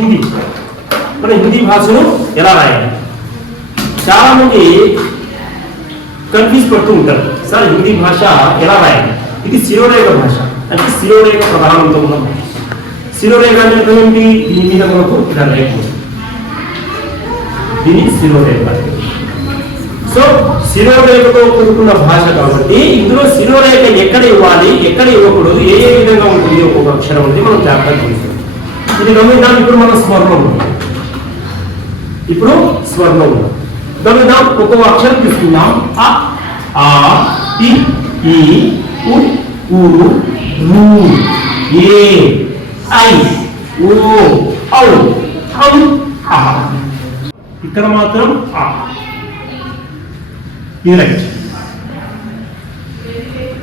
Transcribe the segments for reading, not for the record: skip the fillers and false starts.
హిందీ. మన హిందీ భాషను ఎలా రాయాలి? చాలా మంది కన్ఫ్యూజ్ పడుతూ ఉంటారు, సార్ హిందీ భాష ఎలా రాయాలి? ఇది శిరోరేఖ భాష, అంటే శిరోరేఖ ప్రధానంతో ఉన్న భాష. శిరోరేఖ అంటే ఏంటి? దీని మీద మనకు ఇలా రేఖ, దీని శిరోరేఖ. సో శిరోరేఖతో కూడుకున్న భాష కాబట్టి ఇందులో శిరోరేఖ ఎక్కడ ఇవ్వాలి, ఎక్కడ ఇవ్వకూడదు, ఏ ఏ విధంగా ఉంటుంది ఒక్కొక్క అక్షరం ఉంది మనం జాగ్రత్తగా చూస్తాం. ఇది గమనిద్దాం. ఇప్పుడు మనం స్వర్ణం ఉంది, ఇప్పుడు స్వర్ణం ఉంది. గమనిద్దాం, ఒక్కొక్క అక్షరం తీసుకుందాం. అ, ఆ, ఇ, ఈ, ఉ, ఊ, రు, ఏ, ఐ, ఓ, ఔ, ఔ, అహ. ఇక్కడ మాత్రం ఆ. ఇది రైట్.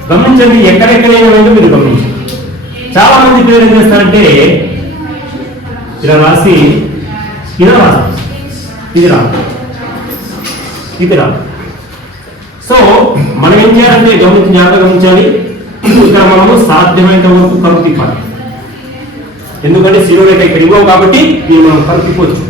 గమనించండి, ఎక్కడెక్కడైనా ఏంటో మీరు గమనించండి. చాలా మంది పేరు ఏం చేస్తారంటే ఇలా రాసి ఇలా రాస్తారు, ఇది రా, ఇది రా. సో మనం ఏం చేయాలంటే జాగ్రత్తగా గమనించాలి. ఇక్కడ మనము సాధ్యమైనంత వరకు కరువు తిప్పాలి. ఎందుకంటే శిరోరేఖ ఇక్కడ ఇవ్వవు కాబట్టి దీన్ని మనం కరువు తిప్పవచ్చు.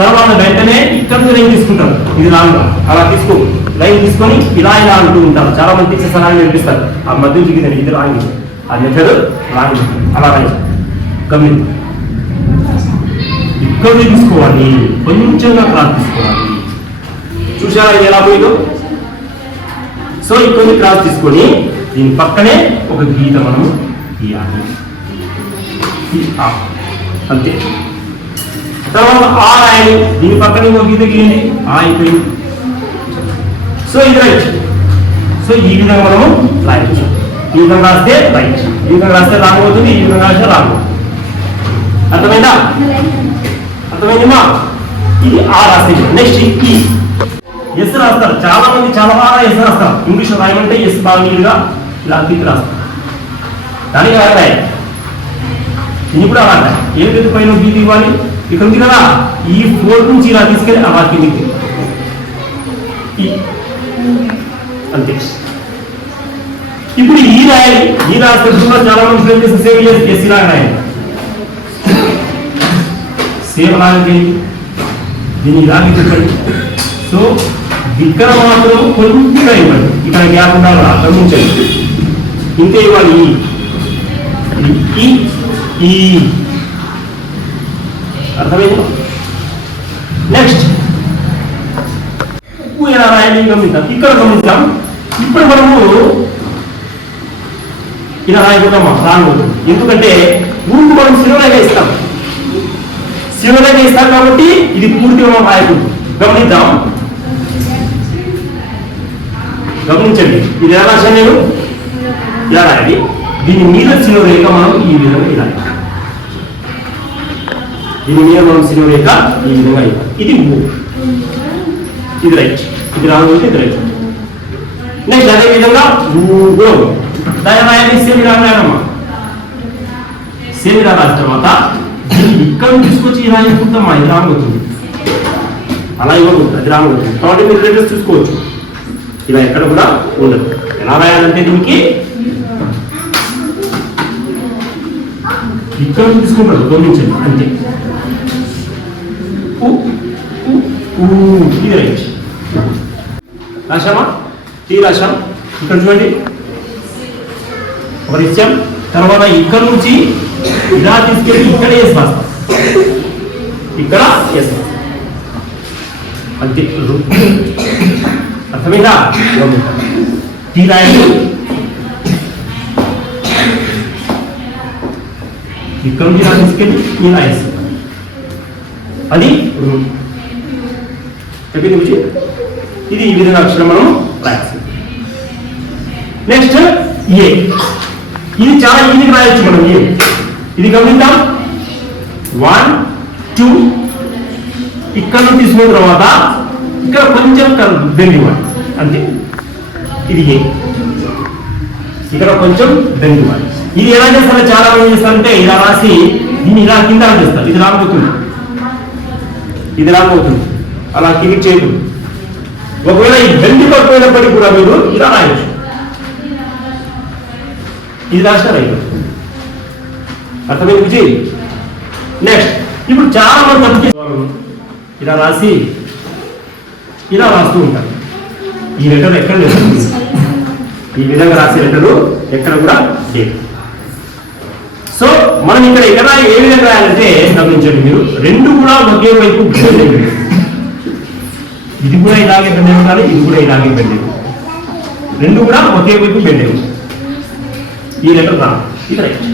తర్వాత వెంటనే ఇక్కడ లైన్ తీసుకుంటారు, ఇది రాంగ్, అలా తీసుకో, లైన్ తీసుకొని ఇలా ఇలా అంటూ ఉంటారు. చాలా మంది టీచర్స్ అలా నేర్పిస్తారు, ఆ మధ్య దిగిందండి, ఇది రాంగ్, ఆ మెథడ్ రాంగ్, అలా రాయి. గమని ఇక్కడ తీసుకోవాలి, కొంచెంగా క్రాస్ తీసుకోవాలి. చూసారా ఇది ఎలా పోయిందో? సో ఇక్కడ క్రాస్ తీసుకొని దీని పక్కనే ఒక గీత మనం గీయాలి, అంతే. తర్వాత ఆ రాయాలి, దీని పక్కన ఇంకో గీత గీయండి, ఆ అయిపోయింది. సో ఇది రైట్. సో ఈ విధంగా మనము రాయొచ్చు. ఈ విధంగా రాస్తే రైట్, ఈ విధంగా రాస్తే రాంగ్ అవుతుంది, ఈ విధంగా రాస్తే రాంగ్ అవుతుంది. అర్థమైందా? అర్థమైందమ్మా? ఇది ఆ రాసేది. నెక్స్ట్ ఈ ఎస్ రాస్తారు. చాలా మంది చాలా బాగా ఎస్ రాస్తారు. ఇంగ్లీష్ రాయమంటే ఎస్ బాగా నీళ్ళుగా ఇలా తిప్పి రాస్తారు, దానికి అలా రాయాలి. ఇది కూడా అలా ఏదైతే పైన గీత ఇవ్వాలి, ఇక్కడ ఉంది కదా, ఈ 4 నుంచి ఇలా తీసుకెళ్ళి అలా కిందికి అంతే. ఇప్పుడు ఈ రాయాలి, ఈ రాస్తే చాలా మంది ఏం చేస్తే సేవ్ చేసి ఎస్ ఇలా రాయాలి, సేవ్ లాగా చేయండి, దీన్ని ఇలాగే చెప్పండి. సో ఇక్కడ మాత్రం కొద్దిగా ఇవ్వండి, ఇక్కడ గ్యాప్ ఉండాలి, గమనించండి, ఇంతే ఇవ్వాలి. ఈ అర్థమైంది? నెక్స్ట్ ఎలా రాయాలి గమనిద్దాం. ఇక్కడ గమనిద్దాం. ఇప్పుడు మనము ఇలా రాయకూడదమ్మా, రాంగ్ అవుతుంది. ఎందుకంటే ఊరికి మనం శిరోరేఖ ఇస్తాం, శిరోరేఖ ఇస్తాం కాబట్టి ఇది పూర్తిగా మనం రాయకూడదు. గమనిద్దాం, గమనించండి. ఇది ఎలా రాశాను నేను? ఇలా రాయాలి. దీని మీద శిరోరేఖ మనం ఈ విధంగా ఇలా, దీని మీద మనం శిరోరేఖ ఈ విధంగా ఇవ్వాలి. ఇది ఊ, ఇది రైట్, ఇది రాంగ్ అంటే ఇది రైట్. నెక్స్ట్ అదే విధంగా ఊ దాని రాయాలి, సేమ్ ఇలా రాయాలమ్మా. సేమ్ ఇలా రాసిన తర్వాత దీన్ని ఇక్కడ తీసుకొచ్చి ఇలా ఇవ్వకూడదమ్మా, ఇది రాంగ్ అవుతుంది, అలా ఇవ్వకూడదు, అది రాంగ్ అవుతుంది. కాబట్టి మీరు లెటర్స్ చూసుకోవచ్చు, ఇలా ఎక్కడ కూడా ఉండదు. ఎలా రాయాలంటే దీనికి ఇక్కడ తీసుకుంటారు, గమనించండి, అంతే. ఇది రైట్. రాశామా? టీ రాశాం. ఇక్కడ చూడండి, ఒకటి ఇచ్చాం. తర్వాత ఇక్కడ నుంచి ఇలా తీసుకెళ్ళి ఇక్కడ ఎస్ రాస్తాం, ఇక్కడ ఎస్, అంతే. అర్థమైందా? టీ రాయండి, ఇక్కడ నుంచి ఇలా తీసుకెళ్ళి ఇలా ఎస్, అది చెప్పింది గురించి. ఇది ఈ విధంగా అక్షరం మనం రాయాల్సింది. నెక్స్ట్ ఏ, ఇది చాలా ఈజీగా రాయొచ్చు మనం. ఏ ఇది గమనిద్దాం. 1 2 ఇక్కడ నుంచి తీసుకున్న తర్వాత ఇక్కడ కొంచెం బెండ్ ఇవ్వాలి, అంతే. ఇది ఏ, ఇక్కడ కొంచెం బెండ్ ఇవ్వాలి. ఇది ఎలా చేస్తారో చాలా మంది చేస్తారంటే ఇలా రాసి దీన్ని ఇలా కింద చేస్తారు, ఇది రాకపోతుంది, ఇది రాకపోతుంది, అలా కింద చేయకూడదు. ఒకవేళ ఈ బెండ్ పడిపోయినప్పటికీ కూడా మీరు ఇలా రాయొచ్చు, ఇది రాసినారు అయిపోతుంది. అర్థమైంది విజయ్? నెక్స్ట్ ఇప్పుడు చాలా మంది తప్పు ఇలా రాసి ఇలా రాస్తూ ఉంటారు. ఈ లెటర్ ఎక్కడ లేదు, ఈ విధంగా రాసే లెటరు ఎక్కడ కూడా లేదు. సో మనం ఇక్కడ ఏ విధంగా రాయాలంటే గమనించండి మీరు, రెండు కూడా ఒకే వైపు బెండ్. ఇది కూడా ఇలాగే బెండ్ ఉండాలి, ఇది కూడా ఇలాగే బెండ్, రెండు కూడా ఒకే వైపు బెండ్. ఈ లెటర్ రా, ఇది రైట్.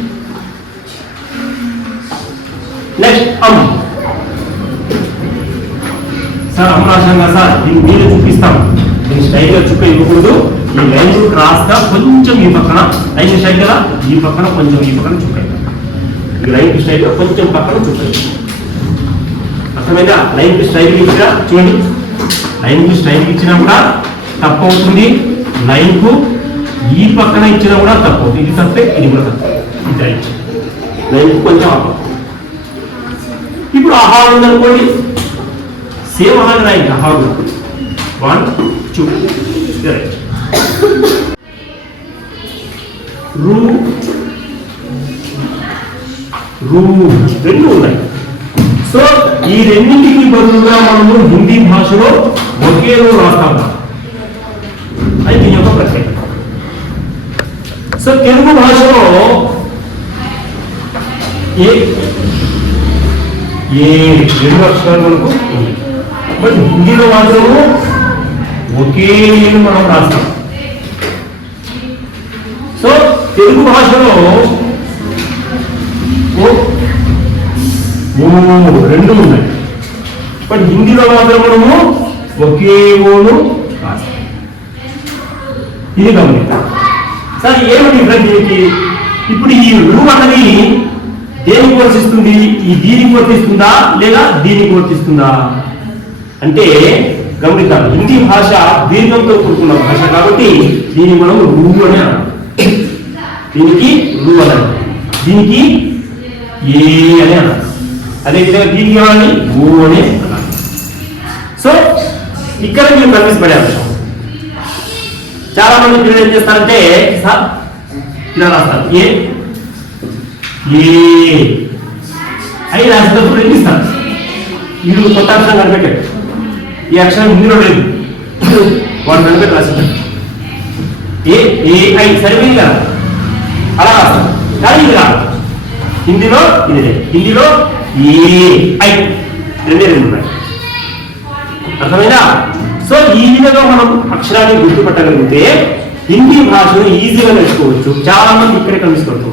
నెక్స్ట్ అమ్. సార్ అమ్మ రాశాం కదా సార్, దీన్ని మీరు చూపిస్తాం, దీన్ని స్ట్రైట్గా చుక్క ఇవ్వకూడదు. ఈ లైన్ క్రాస్ గా కొంచెం ఈ పక్కన లైన్ స్ట్రైట్ కదా, ఈ పక్కన కొంచెం ఈ పక్కన చుక్క, ఈ లైన్ స్ట్రైట్ గా కొంచెం పక్కన చుక్క. అర్థమైందా? లైన్ స్ట్రైట్ ఇచ్చినా చూడండి, లైన్ కి స్ట్రైట్ ఇచ్చినా కూడా తప్పు అవుతుంది, లైన్ కు ఈ పక్కన ఇచ్చినా కూడా తప్పు అవుతుంది. ఇది తప్పే, ఇది కూడా తప్పే. ఇది రైట్. లైన్ కు కొంచెం అప్పు. ఇప్పుడు ఆహా ఉందనుకోండి, సేమ్ ఆహా రాయండి. ఆహా 1 2 రైట్. రూ రూ రెండు ఉన్నాయి. సో ఈ రెండింటికి బదులుగా మనము హిందీ భాషలో ఒకే రూ రాస్తాం. అది దీని యొక్క ప్రత్యేకత. సో తెలుగు భాషలో ఏ రెండు అక్షరాలు మనకు ఉంది, బట్ హిందీలో మాత్రము ఒకే మనం రాస్తాం. సో తెలుగు భాషలో రెండు ఉన్నాయి, బట్ హిందీలో మాత్రం మనము ఒకే ఓను రాస్తాం. ఇది గమనించాలి సార్. ఏమి డిఫరెంట్ దీనికి? ఇప్పుడు ఈ రూ అన్నది దేనికి వర్తిస్తుంది? ఈ దీనికి వర్తిస్తుందా లేదా దీనికి వర్తిస్తుందా అంటే గమనిద్దాం. హిందీ భాష దీర్ఘంతో కూడుకున్న భాష కాబట్టి దీన్ని మనం రూ అని అన్నాం. దీనికి రూ అన్నాం, దీనికి ఏ అని అన్నాం. అదేవిధంగా దీనికి ఏమని ఊ అని అన్నాం. సో ఇక్కడ మీరు కన్ఫ్యూజ్ పడే అంశం. చాలా మంది పిల్లలు ఏం చేస్తారంటే సార్ ఇలా రాస్తారు, ఏ అయి రాసేటప్పుడు ఏం చేస్తారు, ఇది కొత్త అక్షరం కనిపెట్టాడు, ఈ అక్షరం హిందీలో లేదు, వాడు కనిపెట్టి రాసేటాడు ఏ ఐ సరిపోయింది కదా, అలా రాస్తారు. కానీ ఇది రాదు, హిందీలో ఇది లేదు, హిందీలో ఏ ఐ రెండే రెండు ఉన్నాయి. అర్థమైనా? సో ఈ విధంగా మనం అక్షరాన్ని గుర్తుపట్టగలిగితే హిందీ భాషను ఈజీగా నేర్చుకోవచ్చు. చాలా మంది ఇక్కడే కనిపిస్తుంటారు.